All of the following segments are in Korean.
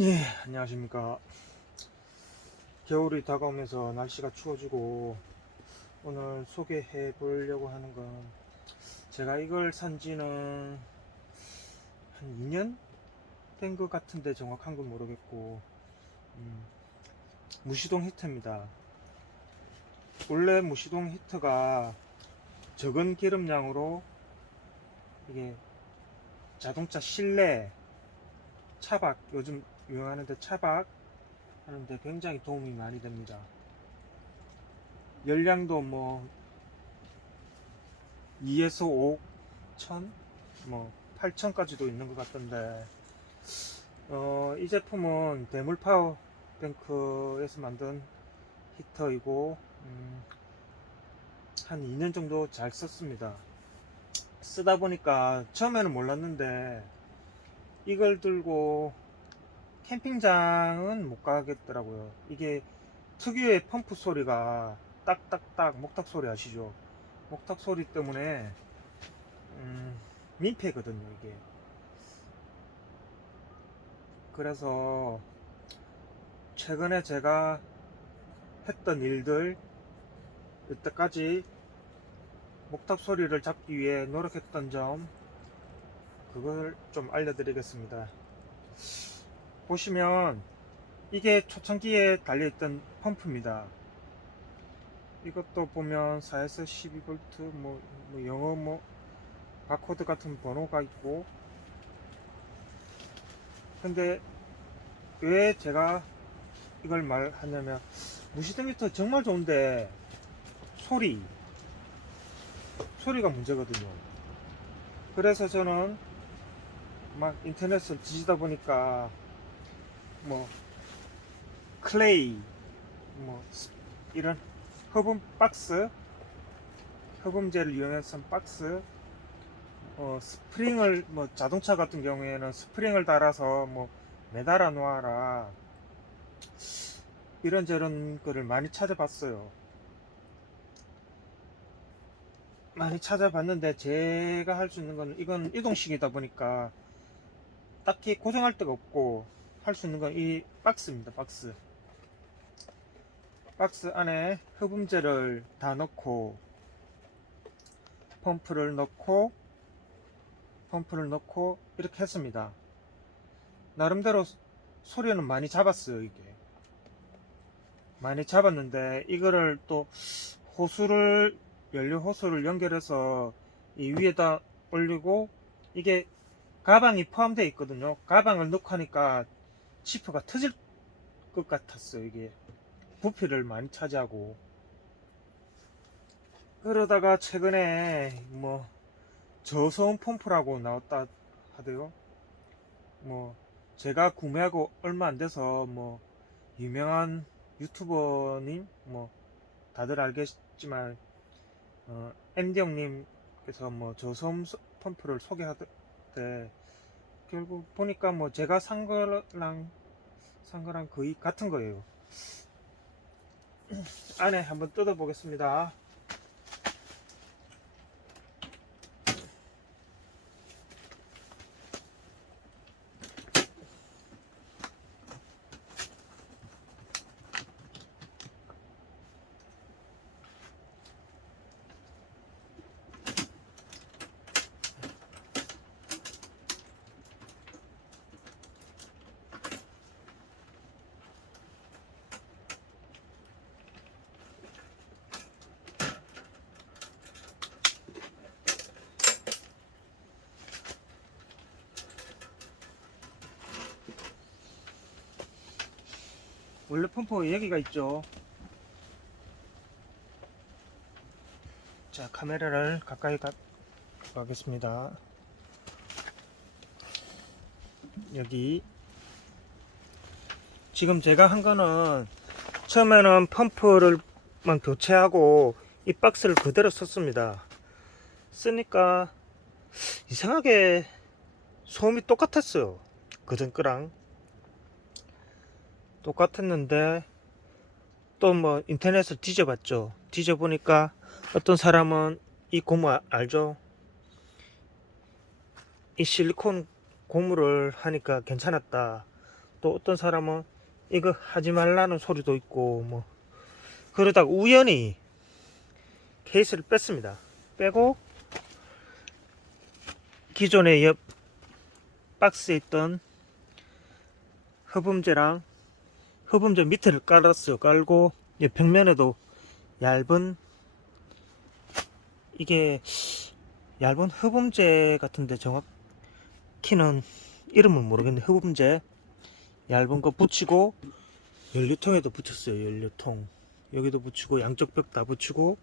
예, 안녕하십니까. 겨울이 다가오면서 날씨가 추워지고 오늘 소개해 보려고 하는 건 제가 이걸 산 지는 한 2년 된 것 같은데 정확한 건 모르겠고 음, 무시동 히터입니다. 원래 무시동 히터가 적은 기름량으로 이게 자동차 실내 차박 요즘 유행하는데 차박 하는데 굉장히 도움이 많이 됩니다. 열량도 뭐 2에서 5천, 뭐 8천까지도 있는 것 같던데 어, 이 제품은 대물 파워 뱅크에서 만든 히터이고 음, 한 2년 정도 잘 썼습니다. 쓰다 보니까 처음에는 몰랐는데 이걸 들고 캠핑장은 못 가겠더라고요. 이게 특유의 펌프 소리가 딱딱딱 목탁 소리 아시죠? 목탁 소리 때문에 음, 민폐거든요, 이게. 그래서 최근에 제가 했던 일들 이때까지 목탁 소리를 잡기 위해 노력했던 점 그걸 좀 알려드리겠습니다. 보시면 이게 초창기에 달려있던 펌프입니다. 이것도 보면 4에서 12V 뭐, 뭐 영어 뭐 바코드 같은 번호가 있고 근데 왜 제가 이걸 말하냐면 무시등미터 정말 좋은데 소리 소리가 문제거든요. 그래서 저는 막 인터넷을 뒤지다 보니까 뭐 클레이 뭐 스- 이런 흡음 박스 흡음재를 이용해서 박스 어, 스프링을 뭐 자동차 같은 경우에는 스프링을 달아서 뭐 매달아 놓아라 이런저런 거를 많이 찾아봤어요. 많이 찾아봤는데 제가 할 수 있는 건 이건 이동식이다 보니까 딱히 고정할 데가 없고 할수 있는 건 이 박스입니다 박스. 박스 안에 흡음재를 다 넣고 펌프를 넣고 펌프를 넣고 이렇게 했습니다. 나름대로 소리는 많이 잡았어요 이게. 많이 잡았는데 이거를 또 호수를 연료 호수를 연결해서 이 위에다 올리고 이게 가방이 포함되어 있거든요. 가방을 넣고 하니까 지퍼가 터질 것 같았어요. 이게 부피를 많이 차지하고 그러다가 최근에 뭐 저소음 펌프라고 나왔다 하대요. 뭐 제가 구매하고 얼마 안 돼서 뭐 유명한 유튜버님 뭐 다들 알겠지만 어, 앤디 형님께서 뭐 저소음 소- 펌프를 소개하던데 결국 보니까 뭐 제가 산 거랑 산 거랑 거의 같은 거예요. 안에 한번 뜯어 보겠습니다. 원래 펌프 여기가 있죠. 자, 카메라를 가까이 가, 가겠습니다. 여기. 지금 제가 한 거는 처음에는 펌프를만 교체하고 이 박스를 그대로 썼습니다. 쓰니까 이상하게 소음이 똑같았어요. 그전 거랑. 똑같았는데 또 뭐 인터넷을 뒤져봤죠. 뒤져보니까 어떤 사람은 이 고무 아- 알죠? 이 실리콘 고무를 하니까 괜찮았다. 또 어떤 사람은 이거 하지 말라는 소리도 있고 뭐 그러다가 우연히 케이스를 뺐습니다. 빼고 기존의 옆 박스에 있던 흡음재랑 흡음재 밑에를 깔았어요. 깔고 이 벽면에도 얇은 이게 얇은 흡음재 같은데 정확히는 이름은 모르겠는데 흡음재 얇은 거 붙이고 연료통에도 붙였어요. 연료통 여기도 붙이고 양쪽 벽 다 붙이고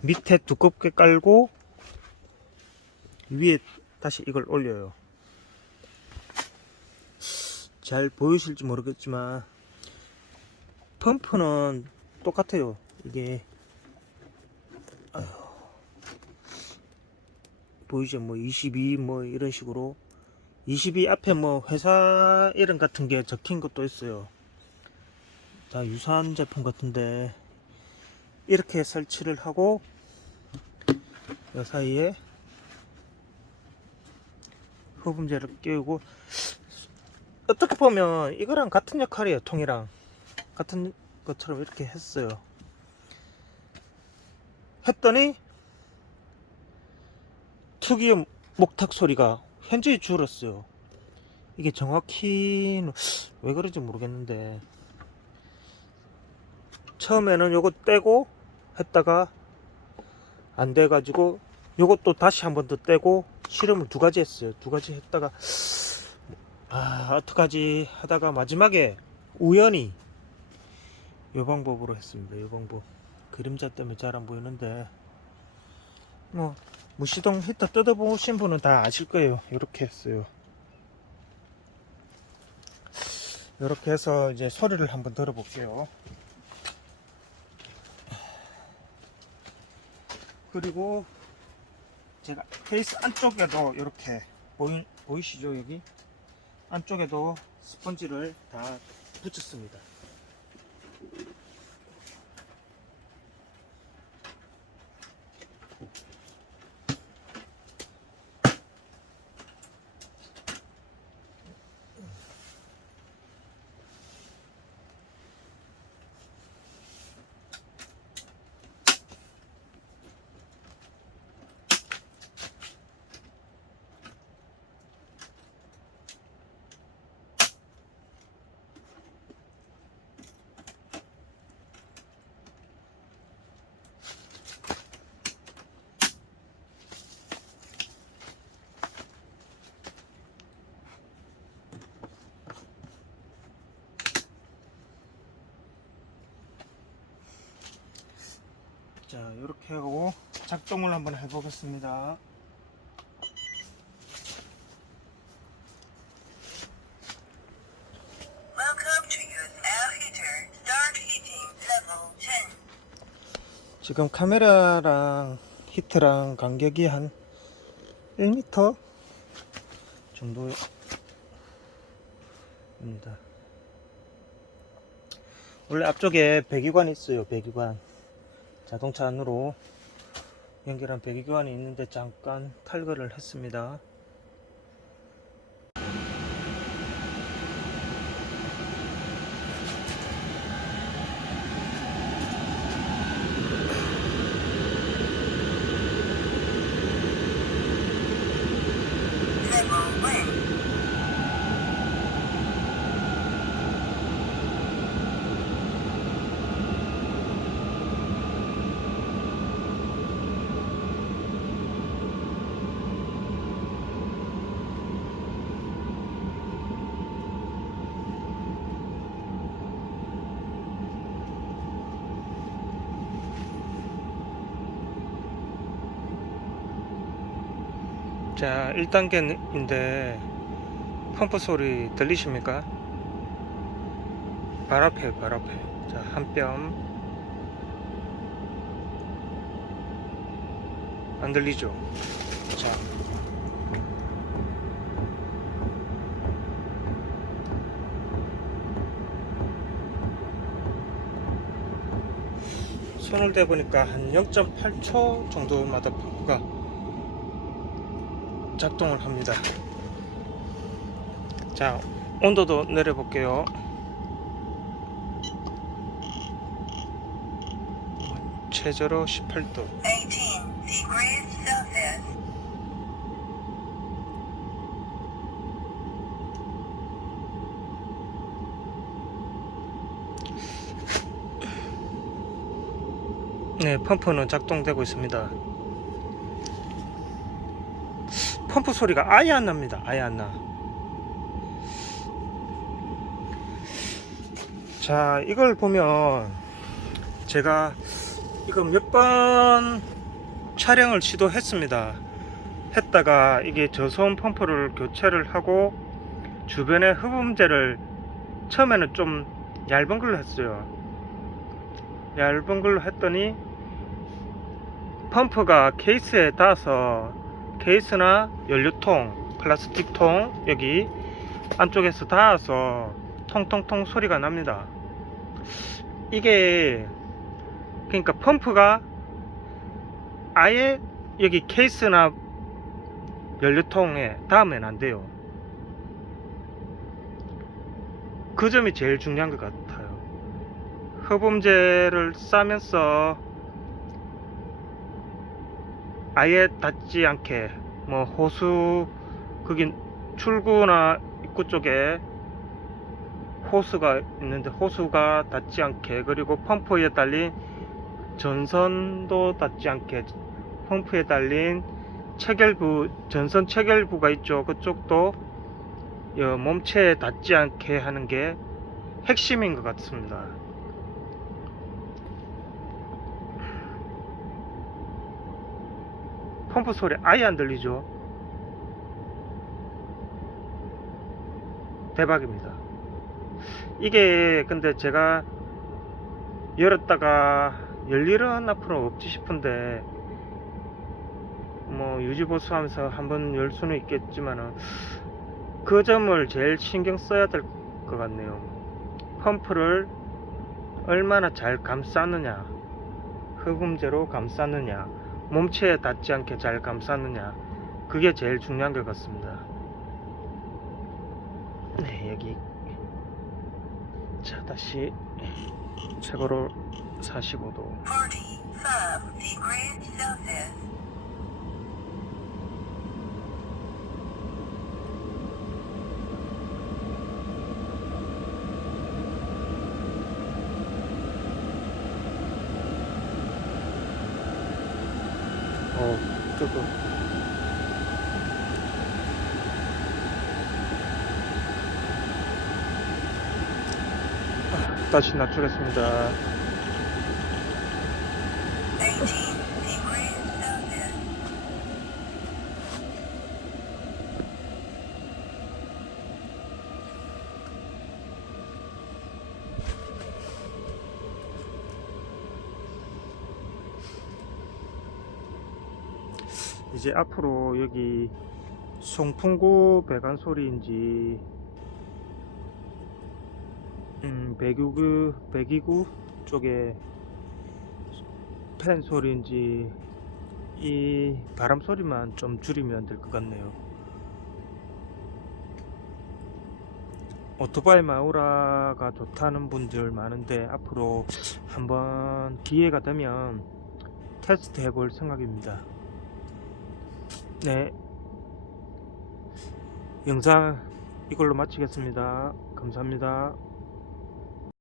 밑에 두껍게 깔고 위에 다시 이걸 올려요. 잘 보이실지 모르겠지만 펌프는 똑같아요. 이게 아휴, 보이죠? 뭐 22 뭐 이런 식으로 22 앞에 뭐 회사 이름 같은 게 적힌 것도 있어요. 다 유사한 제품 같은데 이렇게 설치를 하고 이 사이에 흡음재를 끼우고 어떻게 보면 이거랑 같은 역할이에요 통이랑 같은 것처럼 이렇게 했어요. 했더니 특유의 목탁 소리가 현저히 줄었어요. 이게 정확히는 왜 그런지 모르겠는데 처음에는 요거 떼고 했다가 안 돼가지고 요것도 다시 한 번 더 떼고 실험을 두 가지 했어요. 두 가지 했다가 아 어떡하지 하다가 마지막에 우연히 요 방법으로 했습니다. 요 방법. 그림자 때문에 잘 안 보이는데. 뭐 무시동 히터 뜯어보신 분은 다 아실 거예요. 이렇게 했어요. 이렇게 해서 이제 소리를 한번 들어볼게요. 그리고 제가 케이스 안쪽에도 이렇게 보이, 보이시죠 여기? 안쪽에도 스펀지를 다 붙였습니다 자 이렇게 하고 작동을 한번 해보겠습니다 Welcome to your air heater. Start heating level 10. 지금 카메라랑 히트랑 간격이 한 1m 정도입니다. 원래 앞쪽에 배기관이 있어요. 배기관. 자동차 안으로 연결한 배기관이 있는데 잠깐 탈거를 했습니다. 자, 1단계인데 펌프 소리 들리십니까? 발 앞에, 발 앞에. 자, 한 뼘. 안 들리죠? 자. 손을 대보니까 한 0.8초 정도마다 펌프가 작동을 합니다. 자, 온도도 내려 볼게요. 최저로 18도. 18 degrees Celsius. 네, 펌프는 작동되고 있습니다. 펌프 소리가 아예 안 납니다. 아예 안 나. 자, 이걸 보면 제가 이거 몇 번 촬영을 시도했습니다. 했다가 이게 저소음 펌프를 교체를 하고 주변에 흡음재를 처음에는 좀 얇은 걸로 했어요. 얇은 걸로 했더니 펌프가 케이스에 닿아서 케이스나 연료통, 플라스틱 통 여기 안쪽에서 닿아서 통통통 소리가 납니다. 이게 그러니까 펌프가 아예 여기 케이스나 연료통에 닿으면 안 돼요. 그 점이 제일 중요한 것 같아요. 흡음재를 싸면서 아예 닿지 않게 뭐 호수 거기 출구나 입구 쪽에 호수가 있는데 호수가 닿지 않게 그리고 펌프에 달린 전선도 닿지 않게 펌프에 달린 체결부 전선 체결부가 있죠 그쪽도 여 몸체에 닿지 않게 하는 게 핵심인 것 같습니다. 펌프 소리 아예 안 들리죠? 대박입니다. 이게 근데 제가 열었다가 열 일은 앞으로 없지 싶은데 뭐 유지보수하면서 한번 열 수는 있겠지만은 그 점을 제일 신경 써야 될 것 같네요. 펌프를 얼마나 잘 감싸느냐, 흡음재로 감싸느냐, 몸체에 닿지 않게 잘 감싸느냐, 그게 제일 중요한 것 같습니다. 네, 여기. 자, 다시 최고로 45도. 45 degrees. 어, 뜨거. 다시 낮추겠습니다. 이제 앞으로 여기 송풍구 배관 소리인지 음, 배구구 배기구 쪽에 팬 소리인지 이 바람 소리만 좀 줄이면 될 것 같네요. 오토바이 마우라가 좋다는 분들 많은데 앞으로 한번 기회가 되면 테스트 해볼 생각입니다. 네. 영상 이걸로 마치겠습니다. 감사합니다.